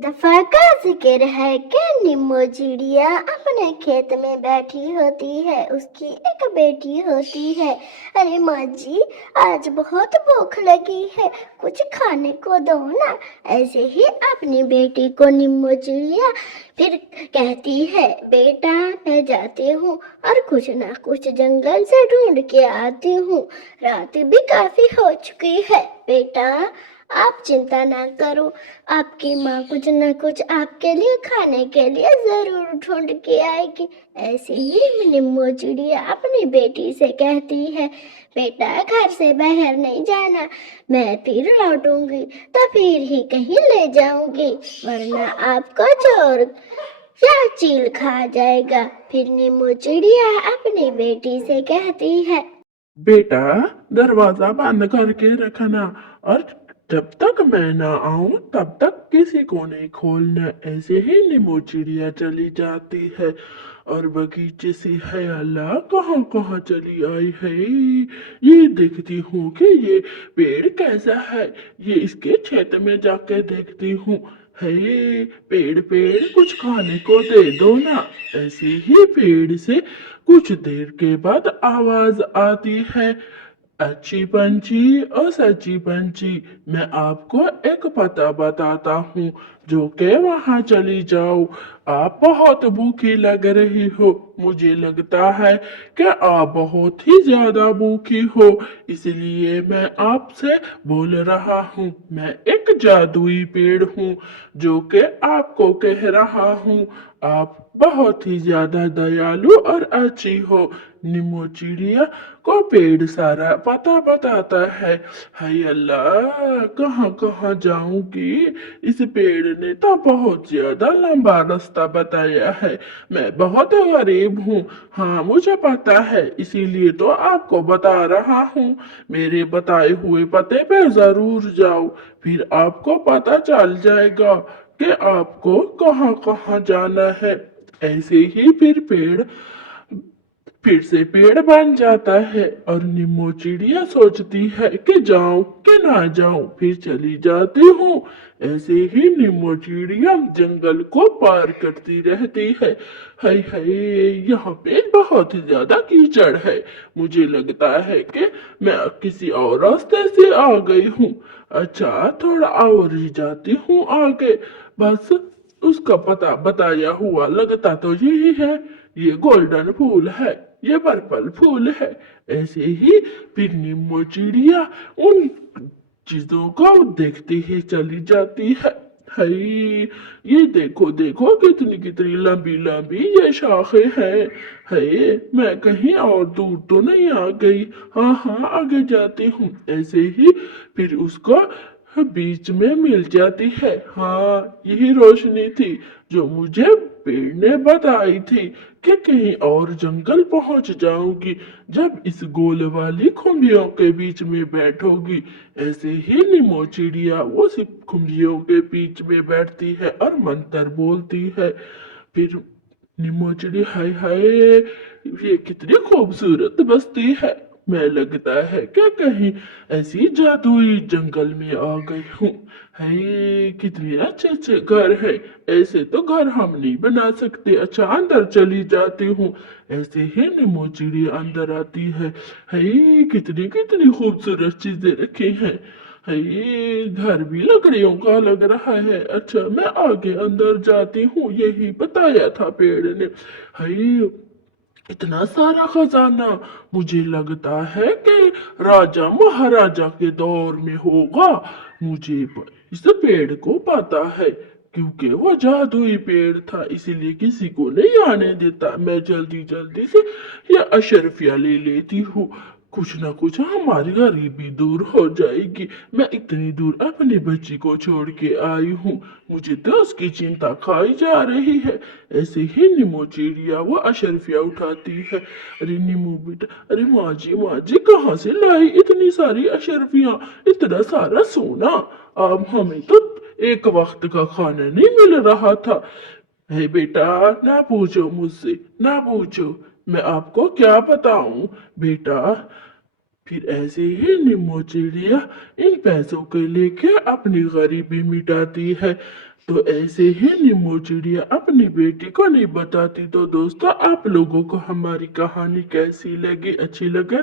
दफा का जिक्र है कि नीमो चिड़िया अपने खेत में बैठी होती है। उसकी एक बेटी होती है। अरे माँ जी, आज बहुत भूख लगी है, कुछ खाने को दो ना। ऐसे ही अपनी बेटी को नीमो चिड़िया फिर कहती है, बेटा मैं जाती हूँ और कुछ ना कुछ जंगल से ढूंढ के आती हूँ। रात भी काफी हो चुकी है। बेटा आप चिंता ना करो, आपकी माँ कुछ न कुछ आपके लिए खाने के लिए जरूर ढूंढ के आएगी। ऐसे ही नीमो चिड़िया अपनी बेटी से कहती है, बेटा घर से बाहर नहीं जाना, मैं फिर लौटूंगी तो फिर ही कहीं ले जाऊंगी, वरना आपको चोर या चील खा जाएगा। फिर नीमो चिड़िया अपनी बेटी से कहती है, बेटा दरवाजा बंद करके रखना और जब तक मैं ना आऊं तब तक किसी को नहीं खोलना। ऐसे ही नीमू चिड़िया चली जाती है और बगीचे से है अल्लाह कहाँ कहाँ चली आई है। ये देखती हूँ कि ये पेड़ कैसा है, ये इसके क्षेत्र में जाके देखती हूँ। है पेड़ पेड़ कुछ खाने को दे दो ना। ऐसे ही पेड़ से कुछ देर के बाद आवाज आती है, अच्छी पंछी और सच्ची पंछी, मैं आपको एक पता बताता हूँ जो कि वहाँ चली जाओ। आप बहुत भूखी लग रही हो, मुझे लगता है कि आप बहुत ही ज्यादा भूखी हो, इसलिए मैं आपसे बोल रहा हूँ। मैं एक जादुई पेड़ हूँ जो कि आपको कह रहा हूँ, आप बहुत ही ज्यादा दयालु और अच्छी हो। नीमो चिड़िया को पेड़ सारा पता बताता है। हाय अल्लाह कहाँ कहाँ जाऊंगी, इस पेड़ ने तो बहुत ज्यादा लंबा रास्ता बताया है, मैं बहुत गरीब हूँ। हाँ मुझे पता है, इसीलिए तो आपको बता रहा हूँ। मेरे बताए हुए पते पे जरूर जाओ, फिर आपको पता चल जाएगा कि आपको कहाँ कहाँ जाना है। ऐसे ही फिर से पेड़ बन जाता है और नीमो चिड़िया सोचती है कि जाऊं कि ना जाऊं, फिर चली जाती हूँ। ऐसे ही नीमो चिड़िया जंगल को पार करती रहती है। हाय हाय, यहाँ पे बहुत ही ज्यादा कीचड़ है, मुझे लगता है कि मैं किसी और रास्ते से आ गई हूँ। अच्छा थोड़ा और ही जाती हूँ आगे, बस उसका पता बताया हुआ लगता तो यही है, ये गोल्डन फूल है, ये पर्पल फूल है। ऐसे ही फिर नीमो चिड़िया उन चीजों को देखती ही चली जाती है। हाय ये देखो देखो कितनी कितनी लंबी लंबी ये शाखें हैं। हाय मैं कहीं और दूर तो नहीं आ गई, हाँ हाँ आगे जाती हूँ। ऐसे ही फिर उसको बीच में मिल जाती है। हाँ यही रोशनी थी जो मुझे पेड़ ने बताई थी कि कहीं और जंगल पहुंच जाऊंगी जब इस गोल वाली खुम्बियों के बीच में बैठोगी। ऐसे ही नीमो चिड़िया वो सिर्फ खुम्बियों के बीच में बैठती है और मंत्र बोलती है। फिर नीमो चिड़िया हाय हाय ये कितनी खूबसूरत बस्ती है, मैं लगता है कि कहीं ऐसी जादुई जंगल में आ गई हूँ। है कितने अच्छे अच्छे घर है, ऐसे तो घर हम नहीं बना सकते। अच्छा अंदर चली जाती हूँ। ऐसे ही नीमो चिड़िया अंदर आती है। कितनी कितनी खूबसूरत चीजें रखी हैं। ये घर भी लकड़ियों का लग रहा है। अच्छा मैं आगे अंदर जाती हूँ, यही बताया था पेड़ ने। हाय इतना सारा खजाना, मुझे लगता है कि राजा महाराजा के दौर में होगा। इस पेड़ को पता है क्योंकि वो जादुई पेड़ था, इसीलिए किसी को नहीं आने देता। मैं जल्दी जल्दी से ये अशरफिया ले लेती हूँ, कुछ ना कुछ हमारी गरीबी दूर हो जाएगी। मैं इतनी दूर अपनी बच्ची को छोड़ के आई हूँ, मुझे तो उसकी चिंता खाई जा रही है। ऐसे ही नीमो चिड़िया वो अशरफिया उठाती है। अरे नीमो बेटा, अरे माँ जी कहाँ से लाई इतनी सारी अशरफियाँ, इतना सारा सोना, अब हमें तो एक वक्त का खाना नहीं मिल रहा था। हे बेटा ना पूछो मुझसे, ना पूछो, मैं आपको क्या बताऊं बेटा। फिर ऐसे ही नीमो चिड़िया इन पैसों को लेके अपनी गरीबी मिटाती है। तो ऐसे ही नीमू चिड़िया अपनी बेटी को नहीं बताती। तो दोस्तों, आप लोगों को हमारी कहानी कैसी लगी? अच्छी लगे